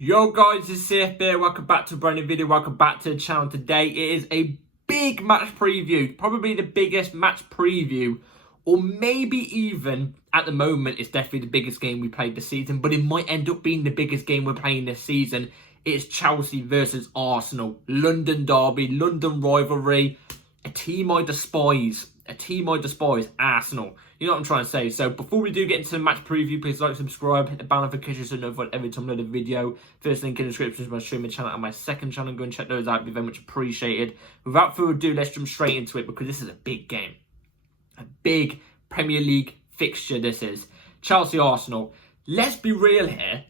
Yo guys, it's CF here. Welcome back to a brand new video. Welcome back to the channel. Today it is a big match preview. Probably the biggest match preview, or maybe even at the moment it's definitely the biggest game we played this season, but it might end up being the biggest game we're playing this season. It's Chelsea versus Arsenal. London derby, London rivalry. A team I despise. Arsenal. You know what I'm trying to say. So before we do get into the match preview, please like, subscribe, hit the bell notification so you know every time I upload a video. First link in the description is my streaming channel and my second channel. Go and check those out. It'd be very much appreciated. Without further ado, let's jump straight into it because this is a big game. A big Premier League fixture this is. Chelsea-Arsenal. Let's be real here.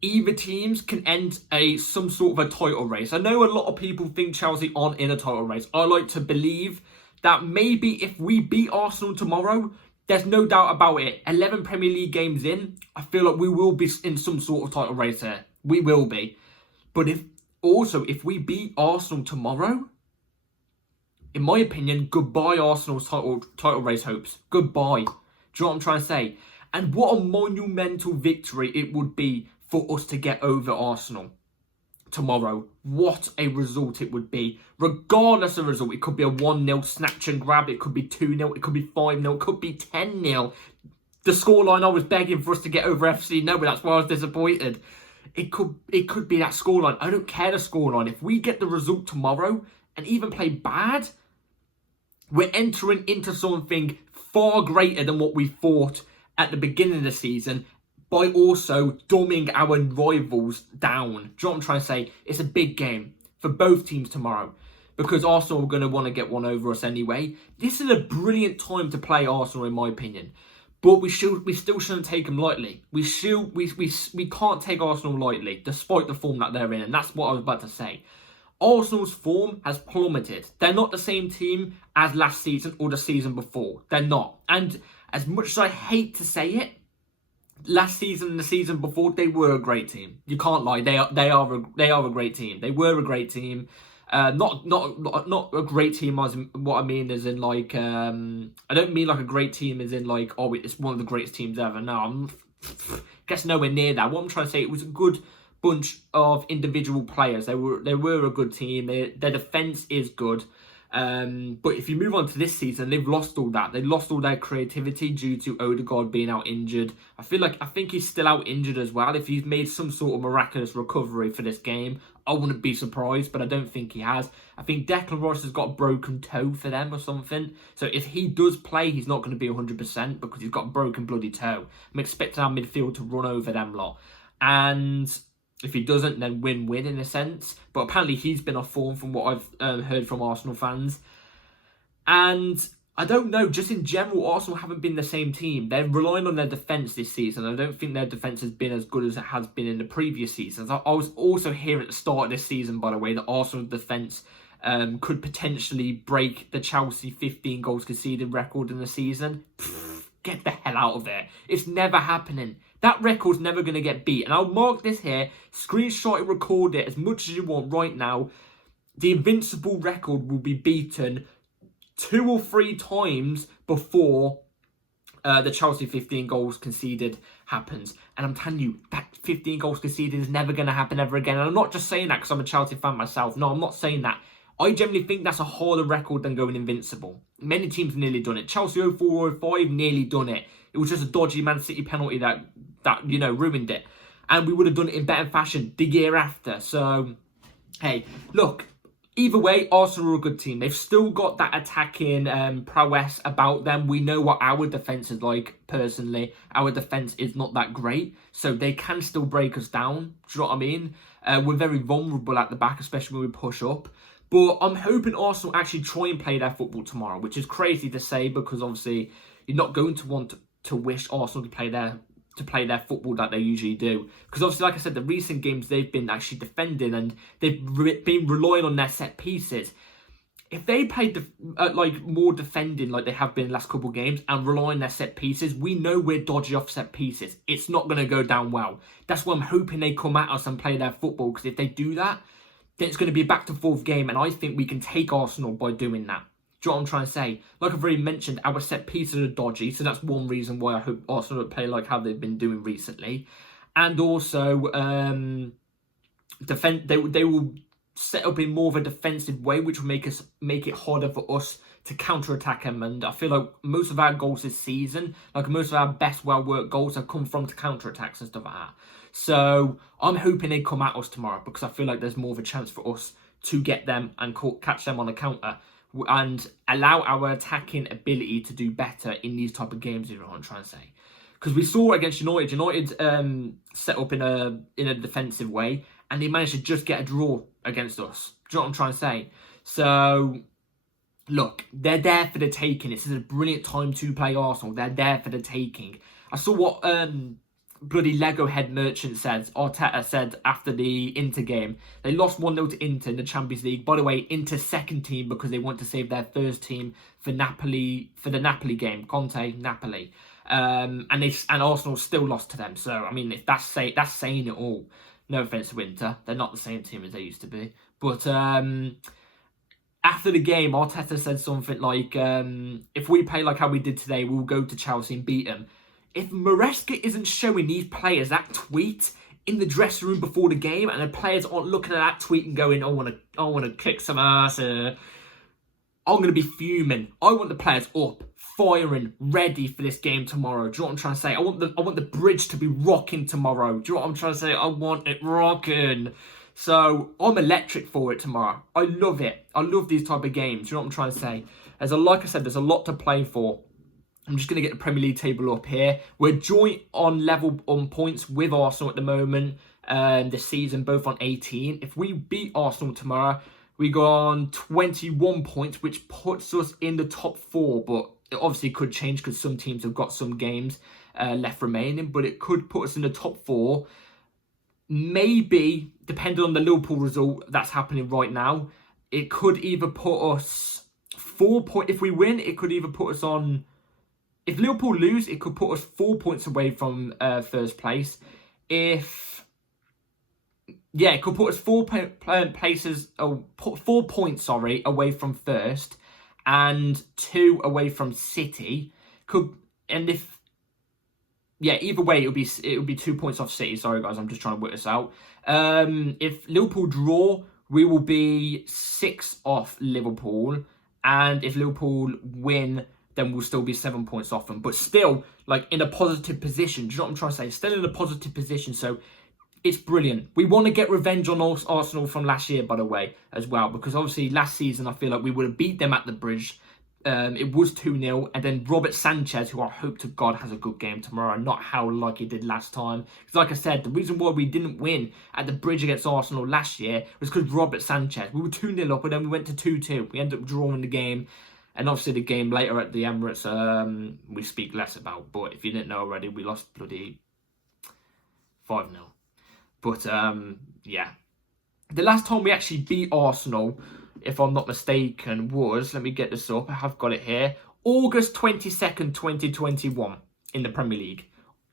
Either teams can end some sort of a title race. I know a lot of people think Chelsea aren't in a title race. I like to believe that maybe if we beat Arsenal tomorrow, there's no doubt about it. 11 Premier League games in, I feel like we will be in some sort of title race here. We will be. But if we beat Arsenal tomorrow, in my opinion, goodbye Arsenal's title race hopes. Goodbye. Do you know what I'm trying to say? And what a monumental victory it would be for us to get over Arsenal tomorrow. What a result it would be. Regardless of the result, it could be a 1-0 snatch and grab, it could be 2-0, it could be 5-0, it could be 10-0. The scoreline I was begging for us to get over FC, no, but that's why I was disappointed. It could be that scoreline. I don't care the scoreline. If we get the result tomorrow and even play bad, we're entering into something far greater than what we thought at the beginning of the season, by also dumbing our rivals down. Do you know what I'm trying to say? It's a big game for both teams tomorrow because Arsenal are going to want to get one over us anyway. This is a brilliant time to play Arsenal, in my opinion. But we still shouldn't take them lightly. We can't take Arsenal lightly, despite the form that they're in. And that's what I was about to say. Arsenal's form has plummeted. They're not the same team as last season or the season before. They're not. And as much as I hate to say it, last season and the season before, they were a great team. You can't lie. They are a great team. They were a great team. Not a great team as what I mean is in like I don't mean like a great team as in like, oh, it's one of the greatest teams ever. No, I'm guess nowhere near that. What I'm trying to say, it was a good bunch of individual players. They were a good team. Their defense is good. But if you move on to this season, they've lost all that. They lost all their creativity due to Odegaard being out injured. I think he's still out injured as well. If he's made some sort of miraculous recovery for this game, I wouldn't be surprised, but I don't think he has. I think Declan Rice has got a broken toe for them or something. So if he does play, he's not going to be 100% because he's got a broken bloody toe. I'm expecting our midfield to run over them lot. And if he doesn't, then win-win in a sense. But apparently he's been off form from what I've heard from Arsenal fans. And I don't know, just in general, Arsenal haven't been the same team. They're relying on their defence this season. I don't think their defence has been as good as it has been in the previous seasons. I was also hearing at the start of this season, by the way, that Arsenal's defence could potentially break the Chelsea 15 goals conceded record in the season. Get the hell out of there. It's never happening. That record's never going to get beat. And I'll mark this here, screenshot it, record it as much as you want right now. The invincible record will be beaten 2 or 3 times before the Chelsea 15 goals conceded happens. And I'm telling you, that 15 goals conceded is never going to happen ever again. And I'm not just saying that because I'm a Chelsea fan myself. No, I'm not saying that. I generally think that's a harder record than going invincible. Many teams have nearly done it. Chelsea 04-05 nearly done it. It was just a dodgy Man City penalty that ruined it. And we would have done it in better fashion the year after. So, hey, look, either way, Arsenal are a good team. They've still got that attacking prowess about them. We know what our defence is like, personally. Our defence is not that great. So they can still break us down. Do you know what I mean? We're very vulnerable at the back, especially when we push up. But I'm hoping Arsenal actually try and play their football tomorrow, which is crazy to say because obviously you're not going to want to wish Arsenal to play their football that they usually do. Because obviously, like I said, the recent games they've been actually defending and they've been relying on their set pieces. If they played more defending like they have been in the last couple of games and rely on their set pieces, we know we're dodgy off set pieces. It's not going to go down well. That's why I'm hoping they come at us and play their football. Because if they do that, then it's going to be a back-to-forth game. And I think we can take Arsenal by doing that. Do you know what I'm trying to say? Like I've already mentioned, our set pieces are dodgy. So that's one reason why I hope Arsenal will play like how they've been doing recently. and also they will set up in more of a defensive way, which will make it harder for us to counter-attack them. And I feel like most of our goals this season, like most of our best well-worked goals, have come from counter-attacks and stuff like that. So I'm hoping they come at us tomorrow, because I feel like there's more of a chance for us to get them and catch them on the counter and allow our attacking ability to do better in these type of games, is what I'm trying to say. Because we saw against United, set up in a defensive way, and they managed to just get a draw against us. Do you know what I'm trying to say? So, look, they're there for the taking. This is a brilliant time to play Arsenal. They're there for the taking. I saw what bloody Lego head merchant said, Arteta said after the Inter game. They lost 1-0 to Inter in the Champions League. By the way, Inter's second team, because they want to save their first team for Napoli, for the Napoli game. Conte, Napoli. And Arsenal still lost to them. So, I mean, that's saying it all. No offence to Inter. They're not the same team as they used to be. But after the game, Arteta said something like, if we play like how we did today, we'll go to Chelsea and beat them. If Maresca isn't showing these players that tweet in the dressing room before the game, and the players aren't looking at that tweet and going, I want to kick some ass, I'm going to be fuming. I want the players up, firing, ready for this game tomorrow. Do you know what I'm trying to say? I want the bridge to be rocking tomorrow. Do you know what I'm trying to say? I want it rocking. So I'm electric for it tomorrow. I love it. I love these type of games. Do you know what I'm trying to say? Like I said, there's a lot to play for. I'm just going to get the Premier League table up here. We're joint on level on points with Arsenal at the moment this season, both on 18. If we beat Arsenal tomorrow, we go on 21 points, which puts us in the top 4. But it obviously could change, because some teams have got some games left remaining. But it could put us in the top 4. Maybe, depending on the Liverpool result that's happening right now, it could either put us 4 points. If we win, it could either put us on... If Liverpool lose, it could put us 4 points away from first place. It could put us 4 points away from first, and 2 away from City. Either way, it would be 2 points off City. Sorry guys, I'm just trying to work this out. If Liverpool draw, we will be 6 off Liverpool, and if Liverpool win, then we'll still be 7 points off them. But still, like, in a positive position. Do you know what I'm trying to say? Still in a positive position. So it's brilliant. We want to get revenge on Arsenal from last year, by the way, as well. Because obviously last season, I feel like we would have beat them at the Bridge. It was 2-0. And then Robert Sanchez, who I hope to God has a good game tomorrow, not how like he did last time. Because like I said, the reason why we didn't win at the Bridge against Arsenal last year was because Robert Sanchez. We were 2-0 up, and then we went to 2-2. We ended up drawing the game. And obviously the game later at the Emirates, we speak less about. But if you didn't know already, we lost bloody 5-0. But, yeah. The last time we actually beat Arsenal, if I'm not mistaken, was... Let me get this up. I have got it here. August 22nd, 2021 in the Premier League.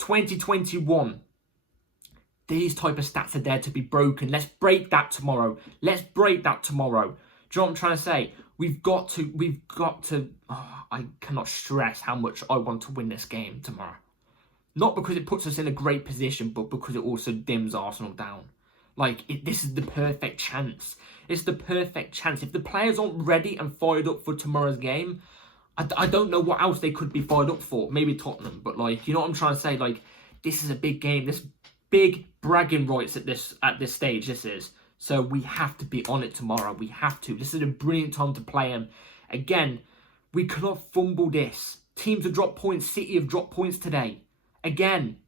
2021. These type of stats are there to be broken. Let's break that tomorrow. Let's break that tomorrow. Do you know what I'm trying to say? We've got to, I cannot stress how much I want to win this game tomorrow. Not because it puts us in a great position, but because it also dims Arsenal down. Like, this is the perfect chance. It's the perfect chance. If the players aren't ready and fired up for tomorrow's game, I don't know what else they could be fired up for. Maybe Tottenham, but like, you know what I'm trying to say? Like, this is a big game. This big bragging rights at this stage, this is. So we have to be on it tomorrow. We have to. This is a brilliant time to play them. Again, we cannot fumble this. Teams have dropped points. City have dropped points today. Again,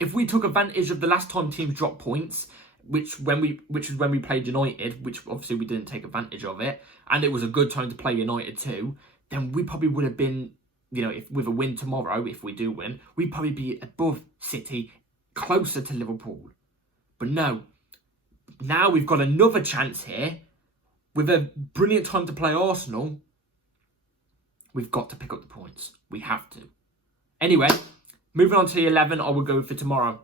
if we took advantage of the last time teams dropped points, which was when we played United, which obviously we didn't take advantage of it, and it was a good time to play United too, then we probably would have been, you know, if with a win tomorrow, if we do win, we'd probably be above City, closer to Liverpool. But no. Now we've got another chance here. With a brilliant time to play Arsenal, we've got to pick up the points. We have to. Anyway, moving on to the 11 I will go for tomorrow.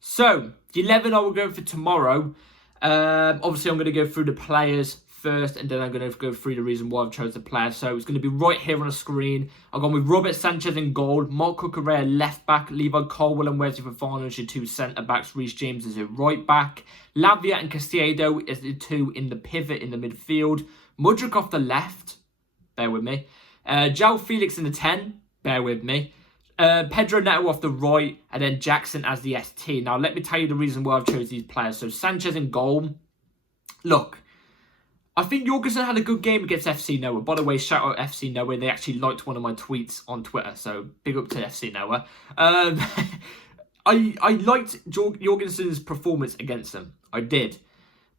So, the 11 I will go for tomorrow. Obviously, I'm going to go through the players first, and then I'm going to go through the reason why I've chosen the player. So it's going to be right here on the screen. I've gone with Robert Sanchez in goal, Marc Cucurella left back, Levi Colwill and Wesley Fofana as your two centre backs, Reece James as your right back, Lavia and Caicedo as the two in the pivot in the midfield, Mudryk off the left, bear with me, João Felix in the 10, bear with me, Pedro Neto off the right, and then Jackson as the ST. Now, let me tell you the reason why I've chosen these players. So, Sanchez in goal. Look, I think Jorgensen had a good game against FC Noah. By the way, shout out FC Noah. They actually liked one of my tweets on Twitter, so big up to FC Noah. I liked Jorgensen's performance against them. I did.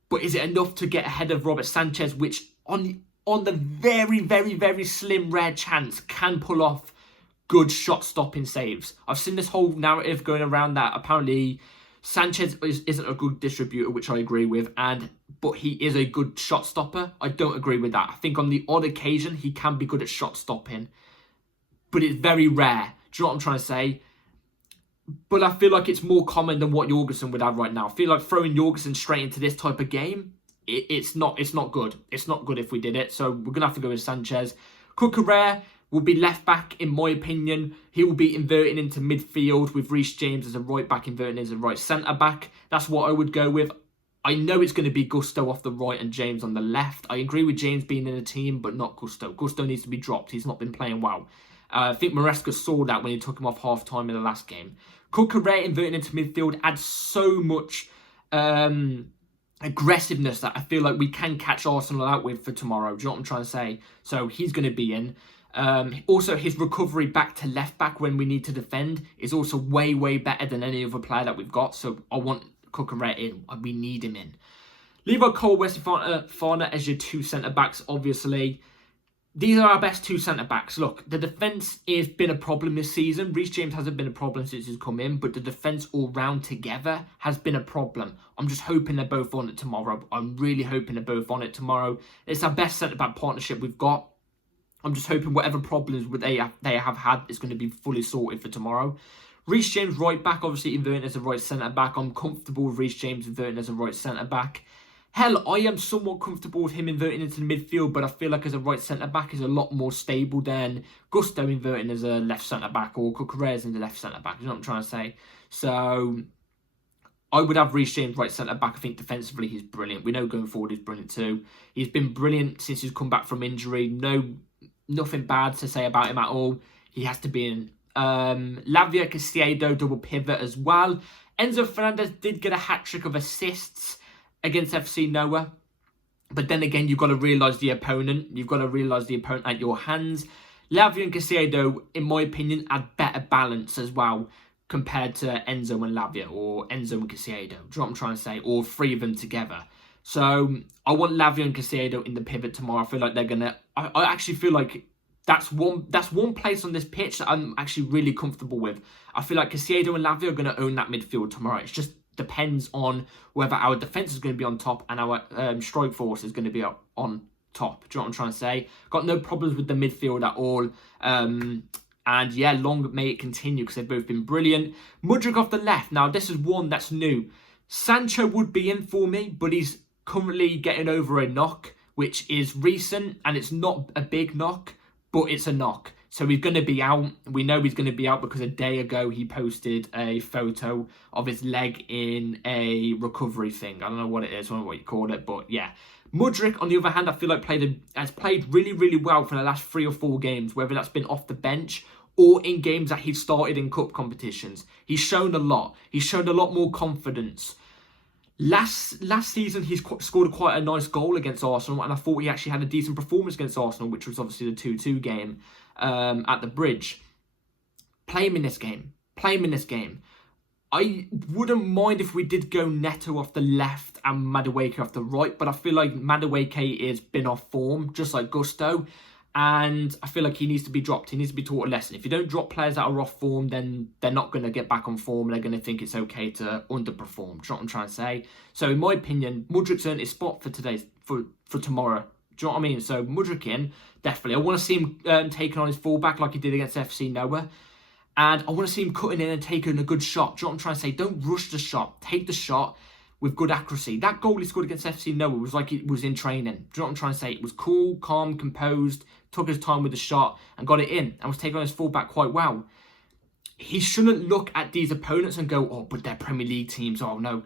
But is it enough to get ahead of Robert Sanchez, which on the very, very, very slim, rare chance can pull off good shot-stopping saves? I've seen this whole narrative going around that apparently Sanchez isn't a good distributor, which I agree with, but he is a good shot stopper. I don't agree with that. I think on the odd occasion, he can be good at shot stopping, but it's very rare. Do you know what I'm trying to say? But I feel like it's more common than what Jorgensen would have right now. I feel like throwing Jorgensen straight into this type of game, it's not good. It's not good if we did it. So we're going to have to go with Sanchez. Cucurella will be left back, in my opinion. He will be inverting into midfield with Reece James as a right back, inverting as a right centre back. That's what I would go with. I know it's going to be Gusto off the right and James on the left. I agree with James being in the team, but not Gusto. Gusto needs to be dropped. He's not been playing well. I think Maresca saw that when he took him off half-time in the last game. Cucurella inverting into midfield adds so much aggressiveness that I feel like we can catch Arsenal out with for tomorrow. Do you know what I'm trying to say? So he's going to be in. Also, his recovery back to left back when we need to defend is also way, way better than any other player that we've got. So I want Cucurella in. We need him in. Levi Colwill, Wesley Fofana as your two centre-backs, obviously. These are our best two centre-backs. Look, the defence has been a problem this season. Reece James hasn't been a problem since he's come in, but the defence all round together has been a problem. I'm just hoping they're both on it tomorrow. I'm really hoping they're both on it tomorrow. It's our best centre-back partnership we've got. I'm just hoping whatever problems they have had is going to be fully sorted for tomorrow. Reece James right back, obviously inverting as a right centre-back. I'm comfortable with Reece James inverting as a right centre-back. Hell, I am somewhat comfortable with him inverting into the midfield, but I feel like as a right centre-back is a lot more stable than Gusto inverting as a left centre-back or Cucurella's in the left centre-back. You know what I'm trying to say? So I would have Reece James right centre-back. I think defensively he's brilliant. We know going forward he's brilliant too. He's been brilliant since he's come back from injury. Nothing bad to say about him at all. He has to be in. Lavia, Caicedo, double pivot as well. Enzo Fernandez did get a hat-trick of assists against FC Noah. But then again, you've got to realise the opponent. You've got to realise the opponent at your hands. Lavia and Caicedo, in my opinion, add better balance as well compared to Enzo and Lavia or Enzo and Caicedo. Do you know what I'm trying to say? Or three of them together. So I want Lavia and Caicedo in the pivot tomorrow. I feel like they're going to... I actually feel like that's one place on this pitch that I'm actually really comfortable with. I feel like Caicedo and Lavia are going to own that midfield tomorrow. It just depends on whether our defence is going to be on top and our strike force is going to be on top. Do you know what I'm trying to say? Got no problems with the midfield at all. And yeah, long may it continue because they've both been brilliant. Mudryk off the left. Now, this is one that's new. Sancho would be in for me, but he's currently getting over a knock, which is recent, and it's not a big knock, but it's a knock. So he's going to be out. We know he's going to be out because a day ago he posted a photo of his leg in a recovery thing. I don't know what it is, I don't know what you call it, but yeah. Mudryk, on the other hand, I feel like has played really, really well for the last 3 or 4 games, whether that's been off the bench or in games that he's started in cup competitions. He's shown a lot. He's shown a lot more confidence. Last season, he's scored quite a nice goal against Arsenal, and I thought he actually had a decent performance against Arsenal, which was obviously the 2-2 game at the Bridge. Play him in this game. Play him in this game. I wouldn't mind if we did go Neto off the left and Madueke off the right, but I feel like Madueke has been off form, just like Gusto, and I feel like he needs to be dropped. He needs to be taught a lesson. If you don't drop players that are off form, then they're not going to get back on form. They're going to think it's okay to underperform. Do you know what I'm trying to say? So in my opinion, Mudryk's earned his spot for tomorrow. Do you know what I mean? So Mudryk in, definitely. I want to see him taking on his fullback like he did against FC Noah. And I want to see him cutting in and taking a good shot. Do you know what I'm trying to say? Don't rush the shot. Take the shot. with good accuracy. That goal he scored against FC Noah was like it was in training. Do you know what I'm trying to say? It was cool, calm, composed, took his time with the shot and got it in and was taking on his fullback quite well. He shouldn't look at these opponents and go, oh, but they're Premier League teams. Oh, no.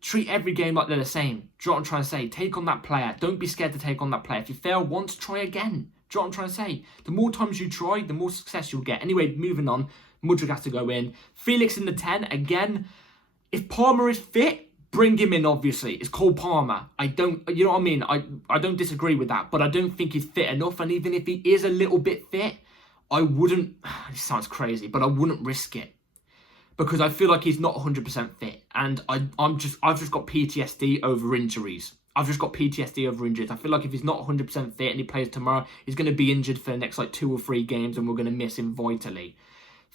Treat every game like they're the same. Do you know what I'm trying to say? Take on that player. Don't be scared to take on that player. If you fail once, try again. Do you know what I'm trying to say? The more times you try, the more success you'll get. Anyway, moving on. Mudryk has to go in. Felix in the 10. Again, if Palmer is fit, bring him in, obviously. It's Cole Palmer. You know what I mean? I don't disagree with that, but I don't think he's fit enough. And even if he is a little bit fit, I wouldn't, it sounds crazy, but I wouldn't risk it. Because I feel like he's not 100% fit. And I've just got PTSD over injuries. I've just got PTSD over injuries. I feel like if he's not 100% fit and he plays tomorrow, he's going to be injured for the next like 2 or 3 games and we're going to miss him vitally.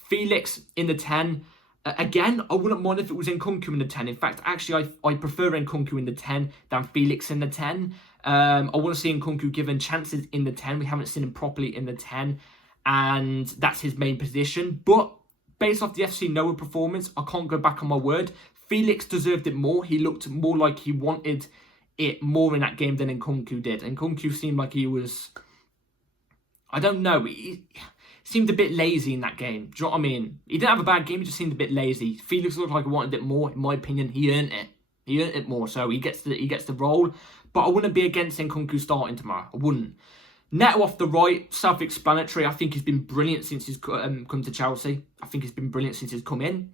Felix in the 10. Again, I wouldn't mind if it was Nkunku in the 10. In fact, actually, I prefer Nkunku in the 10 than Felix in the 10. I want to see Nkunku given chances in the 10. We haven't seen him properly in the 10. And that's his main position. But based off the FC Noah performance, I can't go back on my word. Felix deserved it more. He looked more like he wanted it more in that game than Nkunku did. Nkunku seemed like he was, I don't know, he seemed a bit lazy in that game. Do you know what I mean? He didn't have a bad game, he just seemed a bit lazy. Felix looked like he wanted it more. In my opinion, he earned it. He earned it more, so he gets the role. But I wouldn't be against Nkunku starting tomorrow. I wouldn't. Neto off the right, self-explanatory. I think he's been brilliant since he's come to Chelsea. I think he's been brilliant since he's come in.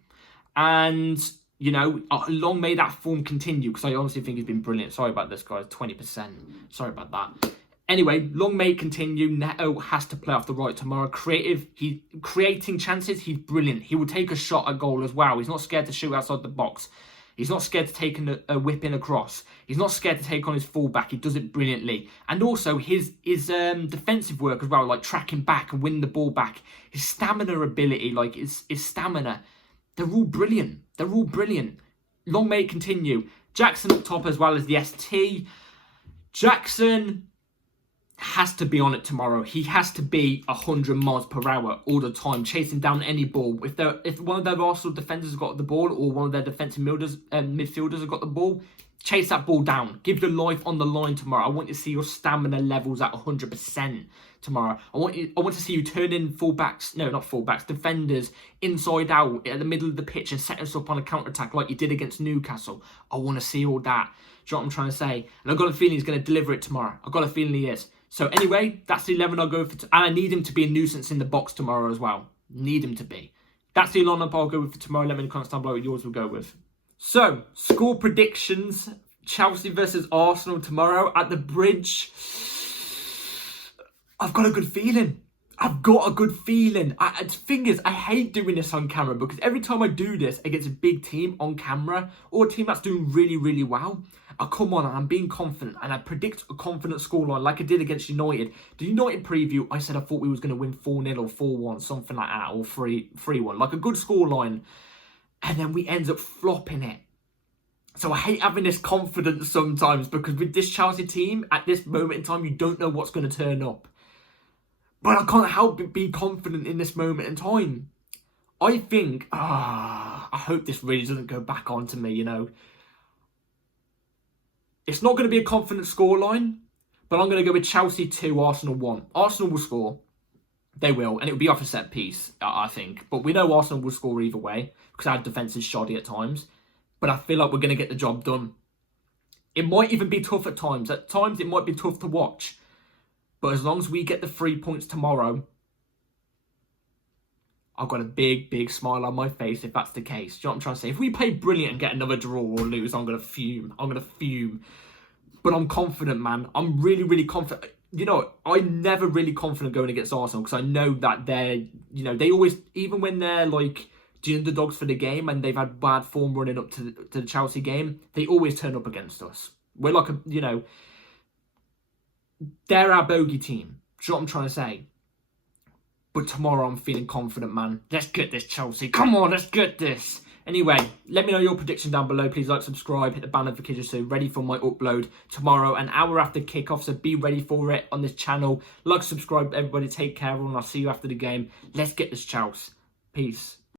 And, you know, long may that form continue, because I honestly think he's been brilliant. Sorry about this, guys. 20%. Sorry about that. Anyway, long may it continue. Neto has to play off the right tomorrow. Creating chances, he's brilliant. He will take a shot at goal as well. He's not scared to shoot outside the box. He's not scared to take a whip in across. He's not scared to take on his fullback. He does it brilliantly. And also his defensive work as well, like tracking back and winning the ball back. His stamina ability, like his stamina. They're all brilliant. They're all brilliant. Long may it continue. Jackson up top as well as the ST. Jackson has to be on it tomorrow. He has to be 100 miles per hour all the time, chasing down any ball. If one of their Arsenal defenders has got the ball or one of their defensive midfielders have got the ball, chase that ball down. Give your life on the line tomorrow. I want you to see your stamina levels at 100% tomorrow. I want to see you turn in defenders inside out at the middle of the pitch and set us up on a counter-attack like you did against Newcastle. I want to see all that. Do you know what I'm trying to say? And I've got a feeling he's going to deliver it tomorrow. I've got a feeling he is. So anyway, that's the 11 I'll go for. And I need him to be a nuisance in the box tomorrow as well. Need him to be. That's the lineup I'll go with for tomorrow. Let me know in the comments down below what yours will go with. So, score predictions. Chelsea versus Arsenal tomorrow at the Bridge. I've got a good feeling. I've got a good feeling. The thing is, I hate doing this on camera because every time I do this against a big team on camera or a team that's doing really, really well, I come on and I'm being confident and I predict a confident scoreline like I did against United. The United preview, I said I thought we was going to win 4-0 or 4-1, something like that, or 3-1, like a good scoreline. And then we end up flopping it. So I hate having this confidence sometimes because with this Chelsea team, at this moment in time, you don't know what's going to turn up. But I can't help but be confident in this moment in time. I think, I hope this really doesn't go back onto me, you know. It's not going to be a confident scoreline, but I'm going to go with Chelsea 2, Arsenal 1. Arsenal will score. They will, and it will be off a set piece, I think. But we know Arsenal will score either way, because our defence is shoddy at times. But I feel like we're going to get the job done. It might even be tough at times. At times, it might be tough to watch. But as long as we get the 3 points tomorrow, I've got a big, big smile on my face if that's the case. Do you know what I'm trying to say? If we play brilliant and get another draw or lose, I'm going to fume. I'm going to fume. But I'm confident, man. I'm really, really confident. You know, I'm never really confident going against Arsenal because I know that they're, you know, they always, even when they're like the underdogs for the game and they've had bad form running up to the Chelsea game, they always turn up against us. We're like they're our bogey team. Do you know what I'm trying to say? But tomorrow I'm feeling confident, man. Let's get this, Chelsea. Come on, let's get this. Anyway, let me know your prediction down below. Please like, subscribe, hit the bell notification so ready for my upload tomorrow, an hour after kickoff. So be ready for it on this channel. Like, subscribe, everybody. Take care, and I'll see you after the game. Let's get this, Chelsea. Peace.